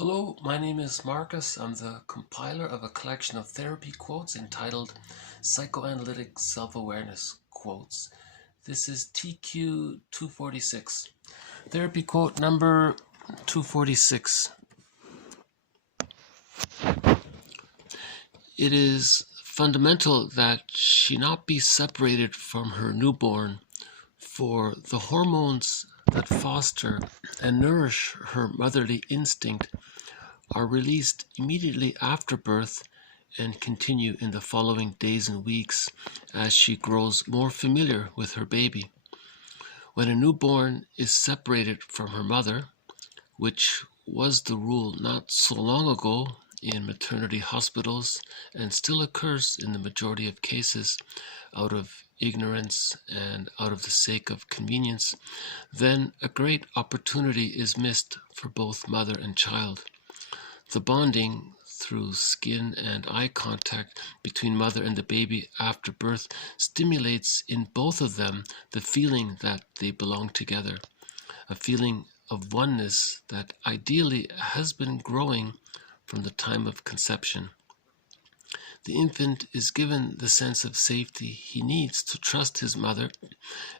Hello, my name is Marcus. I'm the compiler of a collection of therapy quotes entitled Psychoanalytic Self-Awareness Quotes. This is TQ 246. Therapy quote number 246. It is fundamental that she not be separated from her newborn, for the hormones that foster and nourish her motherly instinct are released immediately after birth and continue in the following days and weeks as she grows more familiar with her baby. When a newborn is separated from her mother, which was the rule not so long ago in maternity hospitals and still occurs in the majority of cases out of ignorance and out of the sake of convenience, then a great opportunity is missed for both mother and child. The bonding through skin and eye contact between mother and the baby after birth stimulates in both of them the feeling that they belong together, a feeling of oneness that ideally has been growing from the time of conception. The infant is given the sense of safety he needs to trust his mother,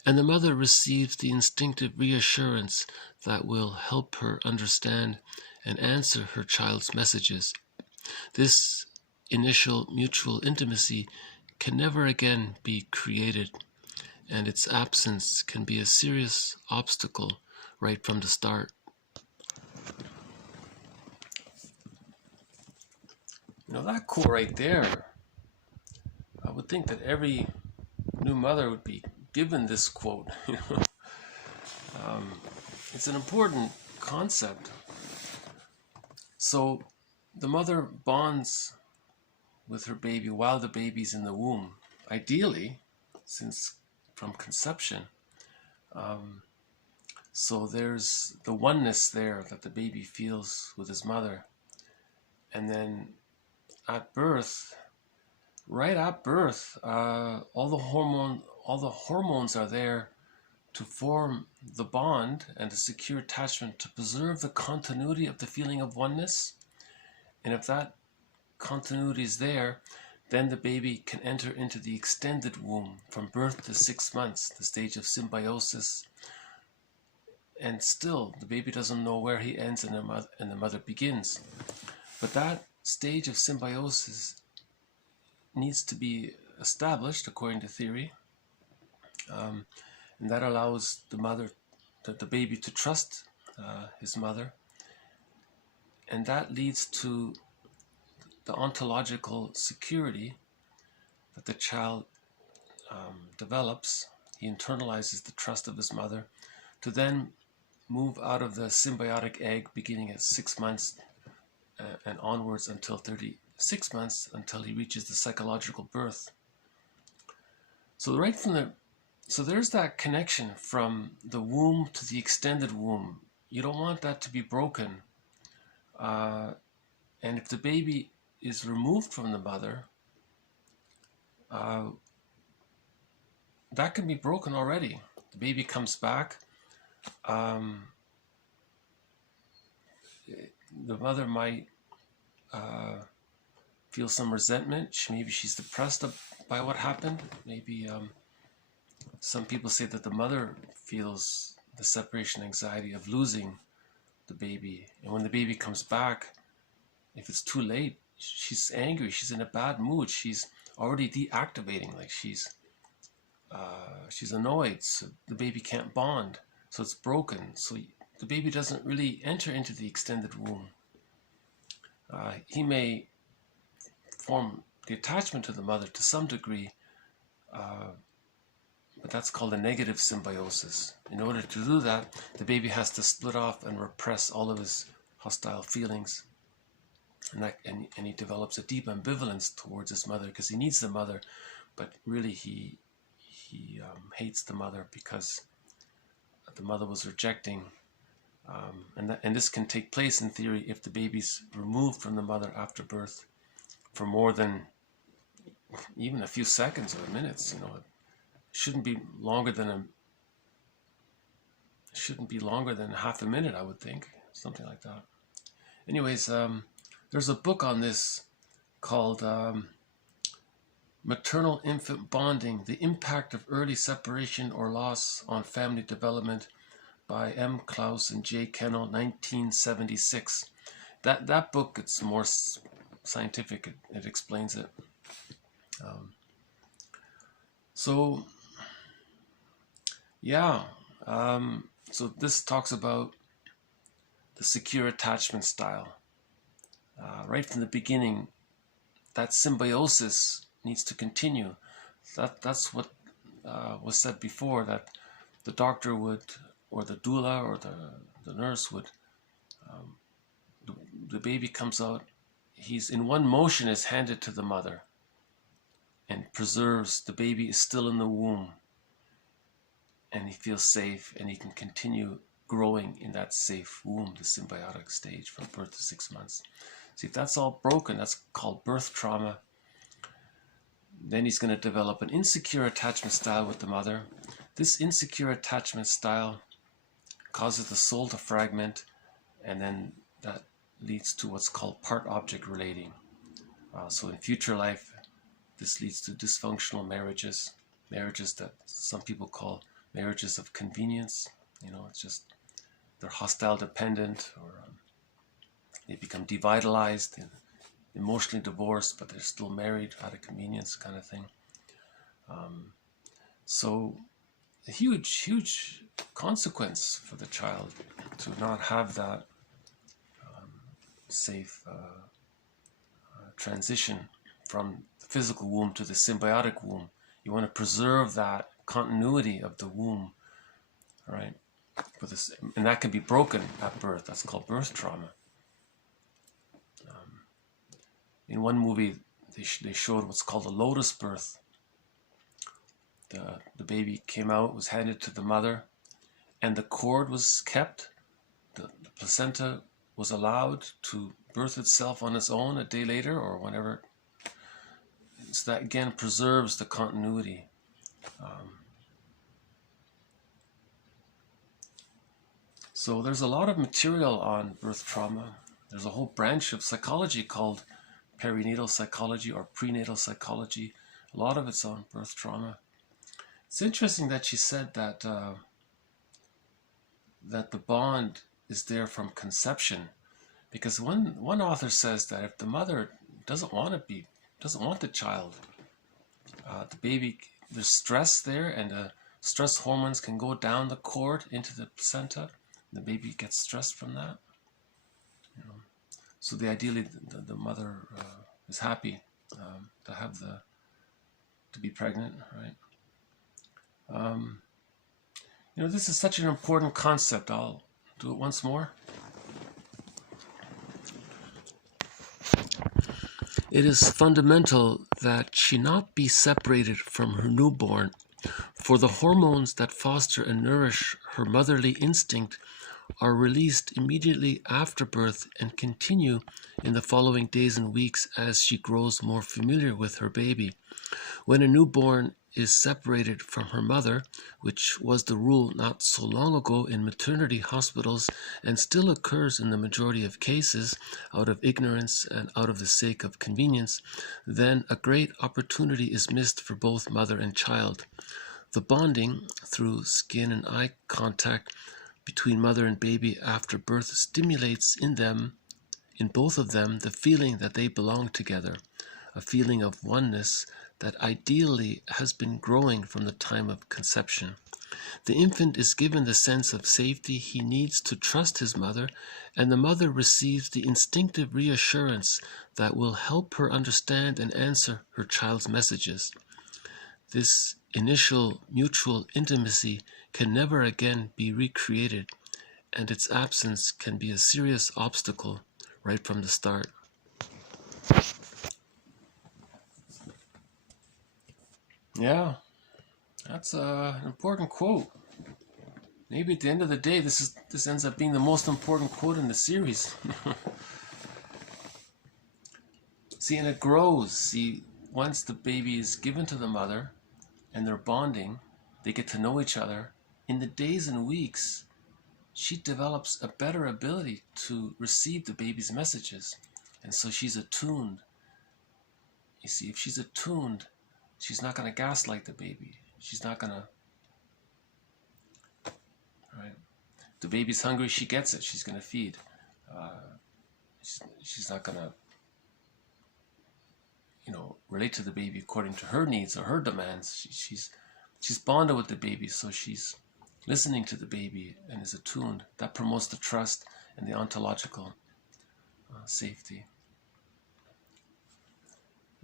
and the mother receives the instinctive reassurance that will help her understand and answer her child's messages. This initial mutual intimacy can never again be created, and its absence can be a serious obstacle right from the start. That quote right there, I would think that every new mother would be given this quote. It's an important concept. So the mother bonds with her baby while the baby's in the womb, ideally, since from conception. So there's the oneness there that the baby feels with his mother. And then at birth, right at birth, all the hormones are there to form the bond and to secure attachment, to preserve the continuity of the feeling of oneness. And if that continuity is there, then the baby can enter into the extended womb from birth to 6 months, the stage of symbiosis. And still, the baby doesn't know where he ends and the mother begins. But that stage of symbiosis needs to be established according to theory, and that allows the baby to trust his mother, and that leads to the ontological security that the child develops. He internalizes the trust of his mother to then move out of the symbiotic egg beginning at 6 months and onwards until 36 months, until he reaches the psychological birth. So there's that connection from the womb to the extended womb. You don't want that to be broken. And if the baby is removed from the mother, that can be broken already. The baby comes back. The mother might feel some resentment. Maybe she's depressed by what happened. Maybe some people say that the mother feels the separation anxiety of losing the baby. And when the baby comes back, if it's too late, she's angry. She's in a bad mood. She's already deactivating. Like she's annoyed. So the baby can't bond. So it's broken. So the baby doesn't really enter into the extended womb. He may form the attachment to the mother to some degree, but that's called a negative symbiosis. In order to do that, the baby has to split off and repress all of his hostile feelings, and he develops a deep ambivalence towards his mother because he needs the mother, but really he hates the mother because the mother was rejecting. And this can take place in theory if the baby's removed from the mother after birth for more than even a few seconds or minutes. It shouldn't be longer than half a minute, I would think, something like that. Anyways, there's a book on this called Maternal Infant Bonding, The Impact of Early Separation or Loss on Family Development by M. Klaus and J. Kennel, 1976. That book, it's more scientific. It explains it. So this talks about the secure attachment style. Right from the beginning, that symbiosis needs to continue. That's what was said before, that the doctor would, or the doula, or the nurse would, the baby comes out, he's in one motion is handed to the mother and preserves, the baby is still in the womb and he feels safe and he can continue growing in that safe womb, the symbiotic stage from birth to 6 months. See, if that's all broken, that's called birth trauma. Then he's going to develop an insecure attachment style with the mother. This insecure attachment style causes the soul to fragment, and then that leads to what's called part-object relating. So in future life, this leads to dysfunctional marriages, marriages that some people call marriages of convenience. You know, it's just they're hostile dependent, or they become devitalized and emotionally divorced, but they're still married out of convenience, kind of thing. So a huge consequence for the child to not have that safe transition from the physical womb to the symbiotic womb. You want to preserve that continuity of the womb, right? For this, and that can be broken at birth. That's called birth trauma. In one movie, they showed what's called a lotus birth. The baby came out, was handed to the mother, and the cord was kept. The placenta was allowed to birth itself on its own a day later or whenever. So that again preserves the continuity. So there's a lot of material on birth trauma. There's a whole branch of psychology called perinatal psychology or prenatal psychology. A lot of it's on birth trauma. It's interesting that she said that that the bond is there from conception, because one author says that if the mother doesn't want the child, the baby, there's stress there, and stress hormones can go down the cord into the placenta. The baby gets stressed from that. You know, so ideally the mother is happy to have to be pregnant, right? You know, this is such an important concept. I'll do it once more. It is fundamental that she not be separated from her newborn, for the hormones that foster and nourish her motherly instinct are released immediately after birth and continue in the following days and weeks as she grows more familiar with her baby. When a newborn is separated from her mother, which was the rule not so long ago in maternity hospitals and still occurs in the majority of cases out of ignorance and out of the sake of convenience, then a great opportunity is missed for both mother and child. The bonding through skin and eye contact between mother and baby after birth stimulates in both of them, the feeling that they belong together, a feeling of oneness that ideally has been growing from the time of conception. The infant is given the sense of safety he needs to trust his mother, and the mother receives the instinctive reassurance that will help her understand and answer her child's messages. This initial mutual intimacy can never again be recreated, and its absence can be a serious obstacle right from the start. Yeah, that's an important quote. Maybe at the end of the day, this ends up being the most important quote in the series. See, and it grows. See, once the baby is given to the mother and they're bonding, they get to know each other. In the days and weeks she develops a better ability to receive the baby's messages. And so she's attuned. You see, if she's attuned, she's not going to gaslight the baby. She's not going to, right? The baby's hungry, she gets it. She's going to feed. She's not going to, relate to the baby according to her needs or her demands. She's bonded with the baby, so she's listening to the baby and is attuned. That promotes the trust and the ontological safety.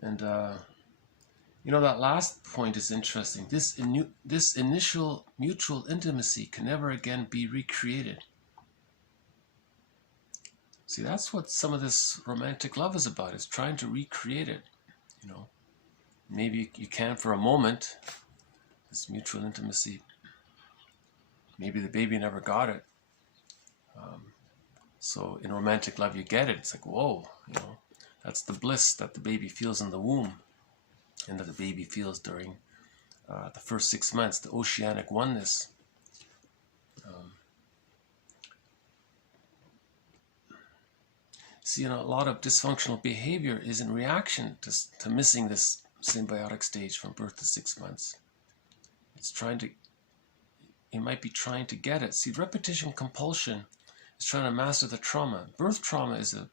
And that last point is interesting. This initial mutual intimacy can never again be recreated. See, that's what some of this romantic love is about, is trying to recreate it. Maybe you can for a moment, this mutual intimacy. Maybe the baby never got it. So in romantic love, you get it. It's like, whoa, that's the bliss that the baby feels in the womb and that the baby feels during the first 6 months, the oceanic oneness. See, a lot of dysfunctional behavior is in reaction to missing this symbiotic stage from birth to 6 months. It might be trying to get it. See, repetition compulsion is trying to master the trauma. Birth trauma is a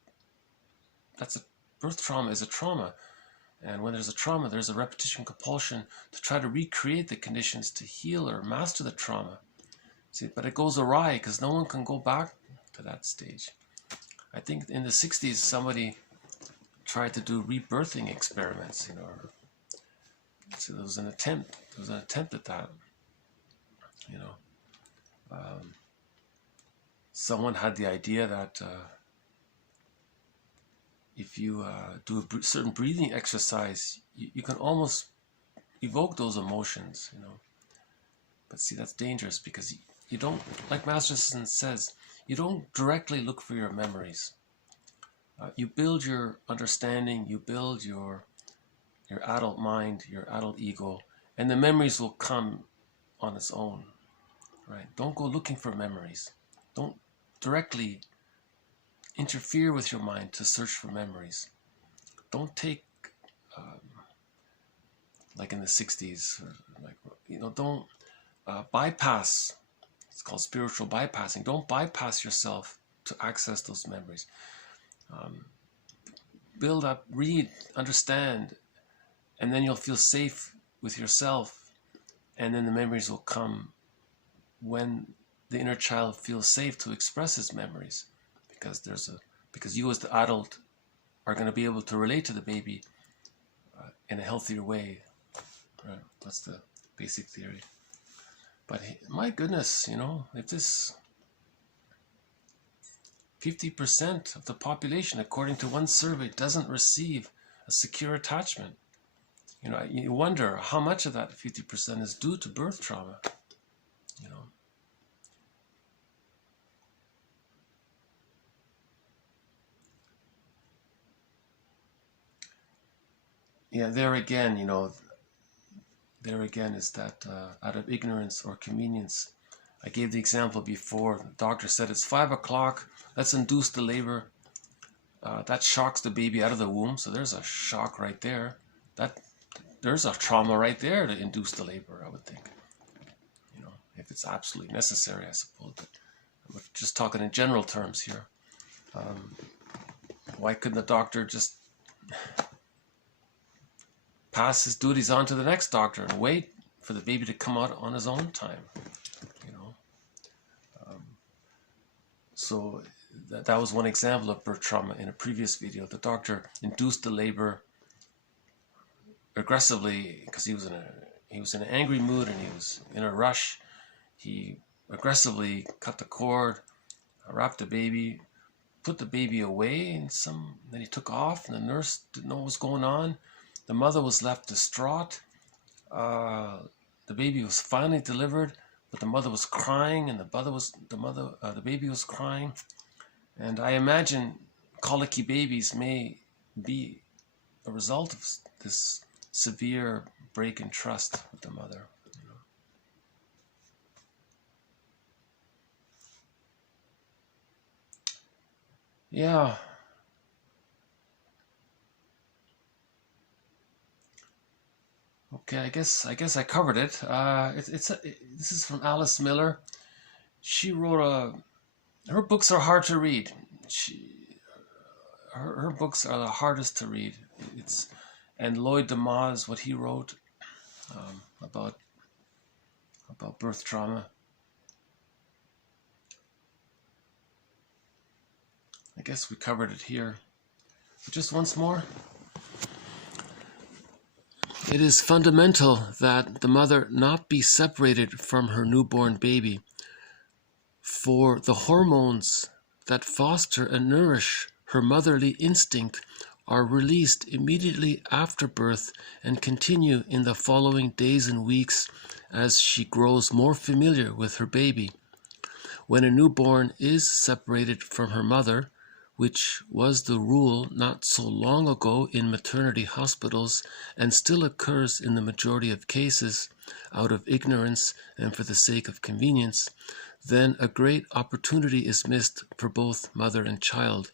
trauma. And when there's a trauma, there's a repetition compulsion to try to recreate the conditions to heal or master the trauma. See, but it goes awry because no one can go back to that stage. I think in the 60s, somebody tried to do rebirthing experiments, so there was an attempt at that, someone had the idea that if you do a certain breathing exercise, you can almost evoke those emotions, But see, that's dangerous because you don't, like Masterson says, you don't directly look for your memories. You build your understanding, you build your adult mind, your adult ego, and the memories will come on its own, right? Don't go looking for memories. Don't directly interfere with your mind to search for memories. Don't take, like in the 60s, don't bypass. It's called spiritual bypassing. Don't bypass yourself to access those memories. Build up, read, understand, and then you'll feel safe with yourself, and then the memories will come when the inner child feels safe to express his memories, because you as the adult are going to be able to relate to the baby in a healthier way. Right? That's the basic theory. But my goodness, if this 50% of the population, according to one survey, doesn't receive a secure attachment, you wonder how much of that 50% is due to birth trauma, Yeah, there again is that out of ignorance or convenience. I gave the example before. The doctor said it's 5 o'clock. Let's induce the labor. That shocks the baby out of the womb. So there's a shock right there. There's a trauma right there to induce the labor, I would think. If it's absolutely necessary, I suppose. But we're just talking in general terms here. Why couldn't the doctor just pass his duties on to the next doctor and wait for the baby to come out on his own time? So that was one example of birth trauma in a previous video. The doctor induced the labor aggressively because he was in an angry mood and he was in a rush. He aggressively cut the cord, wrapped the baby, put the baby away, and then he took off, and the nurse didn't know what was going on. The mother was left distraught. The baby was finally delivered, but the mother was crying, and the baby was crying. And I imagine colicky babies may be a result of this severe break in trust with the mother. Yeah. Okay, I guess I covered it. This is from Alice Miller. She wrote her books are hard to read. Her books are the hardest to read. It's and Lloyd DeMause, what he wrote about birth trauma. I guess we covered it here. Just once more. It is fundamental that the mother not be separated from her newborn baby, for the hormones that foster and nourish her motherly instinct are released immediately after birth and continue in the following days and weeks as she grows more familiar with her baby. When a newborn is separated from her mother, which was the rule not so long ago in maternity hospitals and still occurs in the majority of cases out of ignorance and for the sake of convenience, then a great opportunity is missed for both mother and child.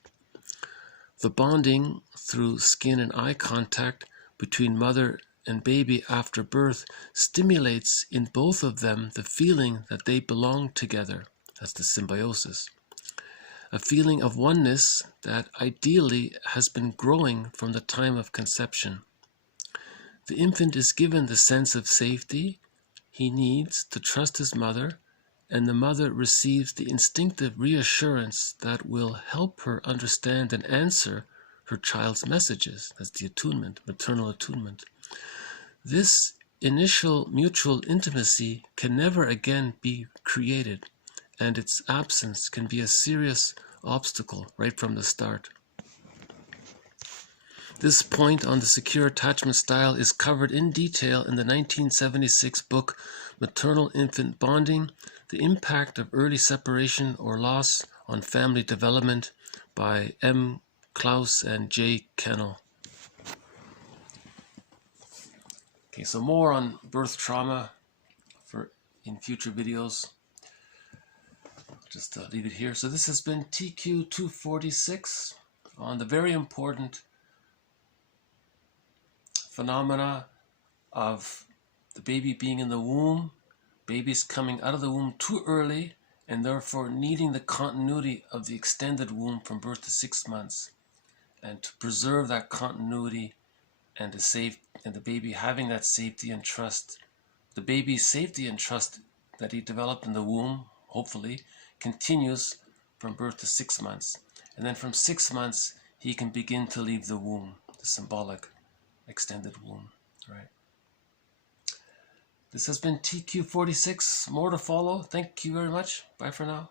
The bonding through skin and eye contact between mother and baby after birth stimulates in both of them the feeling that they belong together. That's the symbiosis. A feeling of oneness that ideally has been growing from the time of conception. The infant is given the sense of safety he needs to trust his mother, and the mother receives the instinctive reassurance that will help her understand and answer her child's messages. That's the attunement, maternal attunement. This initial mutual intimacy can never again be created, and its absence can be a serious obstacle right from the start. This point on the secure attachment style is covered in detail in the 1976 book Maternal-Infant Bonding, The Impact of Early Separation or Loss on Family Development by M. Klaus and J. Kennel. Okay, so more on birth trauma in future videos. Just leave it here. So this has been TQ 246 on the very important phenomena of the baby being in the womb, babies coming out of the womb too early, and therefore needing the continuity of the extended womb from birth to 6 months, and to preserve that continuity and the baby having that safety and trust. The baby's safety and trust that he developed in the womb, hopefully, continues from birth to 6 months. And then from 6 months, he can begin to leave the womb, the symbolic extended womb, right? This has been TQ46. More to follow. Thank you very much. Bye for now.